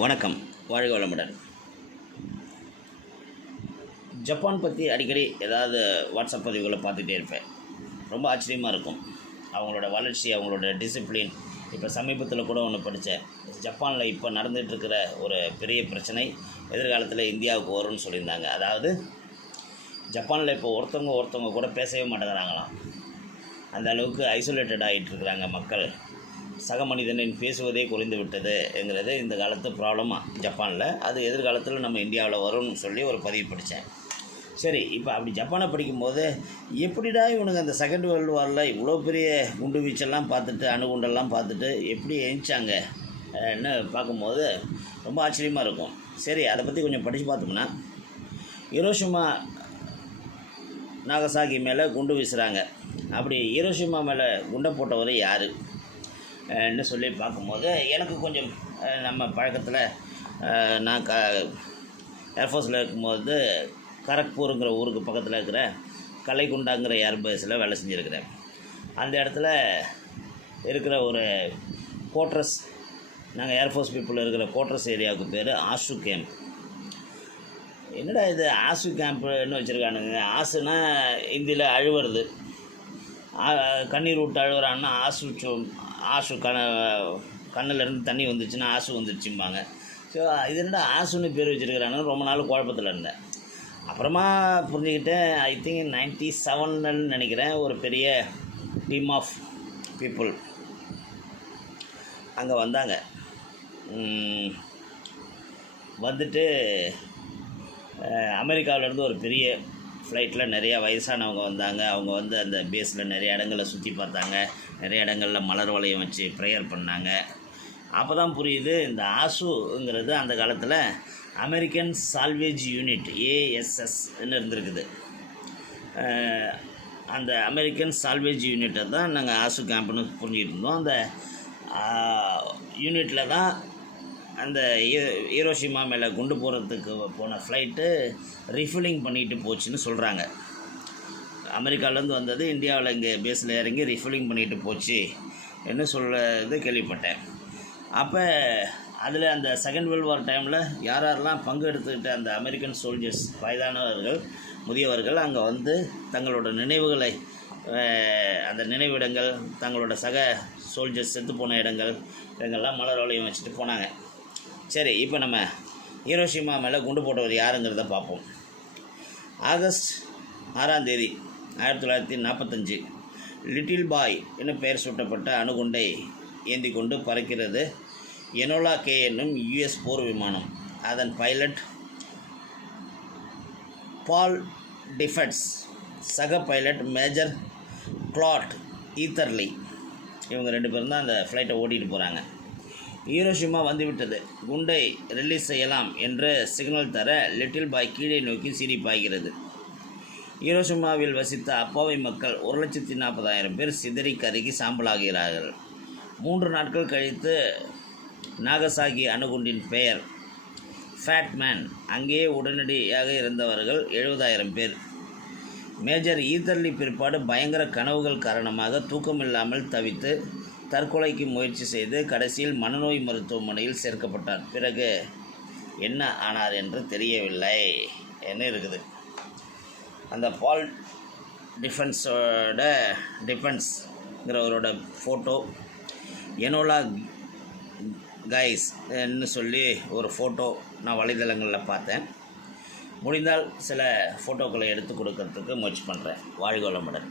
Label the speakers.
Speaker 1: வணக்கம். வாழ்க வளமுடன். ஜப்பான் பற்றி அடிக்கடி ஏதாவது வாட்ஸ்அப் பதிவுகளை பார்த்துட்டே இருப்பேன். ரொம்ப ஆச்சரியமாக இருக்கும். அவங்களோட வளர்ச்சி அவங்களோட டிசிப்ளின் இப்போ சமீபத்தில் கூட ஒன்று படித்தேன் ஜப்பானில் இப்போ நடந்துகிட்ருக்கிற ஒரு பெரிய பிரச்சனை எதிர்காலத்தில் இந்தியாவுக்கு வரும்னு சொல்லியிருந்தாங்க. அதாவது ஜப்பானில் இப்போ ஒருத்தவங்க ஒருத்தவங்க கூட பேசவே மாட்டேங்கிறாங்களாம். அந்த அளவுக்கு ஐசோலேட்டட் ஆகிட்டு இருக்கிறாங்க மக்கள். சக மனிதனின் பேசுவதே குறைந்து விட்டதுங்கிறது இந்த காலத்து ப்ராப்ளமாக ஜப்பானில். அது எதிர்காலத்தில் நம்ம இந்தியாவில் வரும்னு சொல்லி ஒரு பதிவு படித்தேன் சரி இப்போ அப்படி ஜப்பானை படிக்கும்போது எப்படிடா இவனுக்கு அந்த செகண்ட் வேர்ல்டு வாரில் இவ்வளோ பெரிய குண்டு வீச்செல்லாம் பார்த்துட்டு அணுகுண்டெல்லாம் பார்த்துட்டு எப்படி எழுந்தாங்க பார்க்கும்போது ரொம்ப ஆச்சரியமாக இருக்கும். சரி அதை பற்றி கொஞ்சம் படித்து பார்த்தோம்னா ஹிரோஷிமா நாகசாகி மேலே குண்டு வீசுகிறாங்க அப்படி ஹிரோஷிமா மேலே குண்டை போட்டவர் யார்? என்ன சொல்லி பார்க்கும்போது எனக்கு கொஞ்சம் நம்ம பழக்கத்தில் நான் க ஏர்ஃபோர்ஸில் இருக்கும்போது கரக்பூருங்கிற ஊருக்கு பக்கத்தில் இருக்கிற கலைகுண்டாங்கிற ஏர்பேஸில் வேலை செஞ்சுருக்கிறேன். அந்த இடத்துல இருக்கிற ஒரு கோட்ரஸ் நாங்கள் ஏர்ஃபோர்ஸ் பீப்புள் இருக்கிற கோட்ரஸ் ஏரியாவுக்கு பேர் ஆஷு கேம்ப் என்னடா இது ஆசு கேம்ப்னு வச்சுருக்கானுங்க. ஆசுனா இந்தியில் அழுவுறது. கண்ணீர் விட்டு அழுகுறான்னா ஆசு சு- ஆசு கண கண்ணிலேருந்து தண்ணி வந்துச்சுன்னா ஆசு வந்துருச்சும்பாங்க. ஸோ இது ரெண்டு ஆசுன்னு பேர் வச்சுருக்கிறானு ரொம்ப நாள் குழப்பத்தில் இருந்தேன். அப்புறமா புரிஞ்சுக்கிட்டேன் ஐ திங்க் நைன்டி செவன்னு நினைக்கிறேன் ஒரு பெரிய டீம் ஆஃப் பீப்புள் அங்கே வந்தாங்க. வந்துட்டு அமெரிக்காவிலேருந்து ஒரு பெரிய ஃப்ளைட்டில் நிறையா வயசானவங்க வந்தாங்க. அவங்க வந்து அந்த பேஸில் நிறைய இடங்களை சுற்றி பார்த்தாங்க. நிறைய இடங்களில் மலர் வளையம் வச்சு ப்ரேயர் பண்ணாங்க. அப்போ தான் புரியுது இந்த ஆசுங்கிறது அந்த காலத்தில் அமெரிக்கன் சால்வேஜ் யூனிட் ஏஎஸ்எஸ்ன்னு இருந்திருக்குது. அந்த அமெரிக்கன் சால்வேஜ் யூனிட்டை தான் நாங்கள் ஆசு கேம்ப்னு புரிஞ்சுக்கிட்டு இருந்தோம். அந்த யூனிட்டில் தான் அந்த ஈரோஷிமா ஹீரோஷிமா மேலே குண்டு போகிறதுக்கு போன ஃப்ளைட்டு ரிஃபில்லிங் பண்ணிட்டு போச்சுன்னு சொல்கிறாங்க அமெரிக்காவிலேருந்து வந்தது இந்தியாவில் இங்கே பேஸில் இறங்கி ரிஃபில்லிங் பண்ணிட்டு போச்சு என்று சொல்கிறது கேள்விப்பட்டேன். அப்போ அதில் அந்த செகண்ட் வேர்ல்டு வார் டைமில் யார் யாரெல்லாம் பங்கு எடுத்துக்கிட்ட அந்த அமெரிக்கன் சோல்ஜர்ஸ் வயதானவர்கள் முதியவர்கள் அங்கே வந்து தங்களோட நினைவுகளை அந்த நினைவிடங்கள் தங்களோட சக சோல்ஜர்ஸ் செத்து போன இடங்கள் இடங்கள்லாம் மலர் வளையம் வச்சுட்டு போனாங்க. சரி இப்போ நம்ம ஹீரோஷிமா மேலே குண்டு போட்டவர் யாருங்கிறத பார்ப்போம். ஆகஸ்ட் ஆறாம் தேதி ஆயிரத்தி தொள்ளாயிரத்தி நாற்பத்தஞ்சு லிட்டில் பாய் என பெயர் சூட்டப்பட்ட அணுகுண்டை ஏந்தி கொண்டு பறக்கிறது எனோலா கே என்னும் யுஎஸ் போர் விமானம். அதன் பைலட் பால் டிஃபெட்ஸ் சக பைலட் மேஜர் கிளாட் ஈத்தர்லி இவங்க ரெண்டு பேரும் தான் அந்த ஃப்ளைட்டை ஓட்டிகிட்டு போகிறாங்க ஹீரோஷிமா வந்துவிட்டது. குண்டை ரிலீஸ் செய்யலாம் என்று சிக்னல் தர லிட்டில் பாய் கீழே நோக்கி சீறி பாய்கிறது. ஹீரோஷிமாவில் வசித்த அப்பாவி மக்கள் ஒரு லட்சத்தி நாற்பதாயிரம் பேர் சிதறி கருகி சாம்பலாகிறார்கள். மூன்று நாட்கள் கழித்து நாகசாகி அணுகுண்டின் பெயர் ஃபேட்மேன் அங்கேயே உடனடியாக இருந்தவர்கள் எழுபதாயிரம் பேர். மேஜர் ஈத்தர்லி பிற்பாடு பயங்கர கனவுகள் காரணமாக தூக்கமில்லாமல் தவித்து தற்கொலைக்கு முயற்சி செய்து கடைசியில் மனநோய் மருத்துவமனையில் சேர்க்கப்பட்டார். பிறகு என்ன ஆனார் என்று தெரியவில்லை என்ன இருக்குது. அந்த பால் டிஃபென்ஸோட டிஃபென்ஸ்ங்கிறவரோட ஃபோட்டோ எனோலா கைஸ்ன்னு சொல்லி ஒரு ஃபோட்டோ நான் வலைதளங்களில் பார்த்தேன். முடிந்தால் சில ஃபோட்டோக்களை எடுத்து கொடுக்கறதுக்கு முயற்சி பண்ணுறேன் வாழ்கோளமுடன்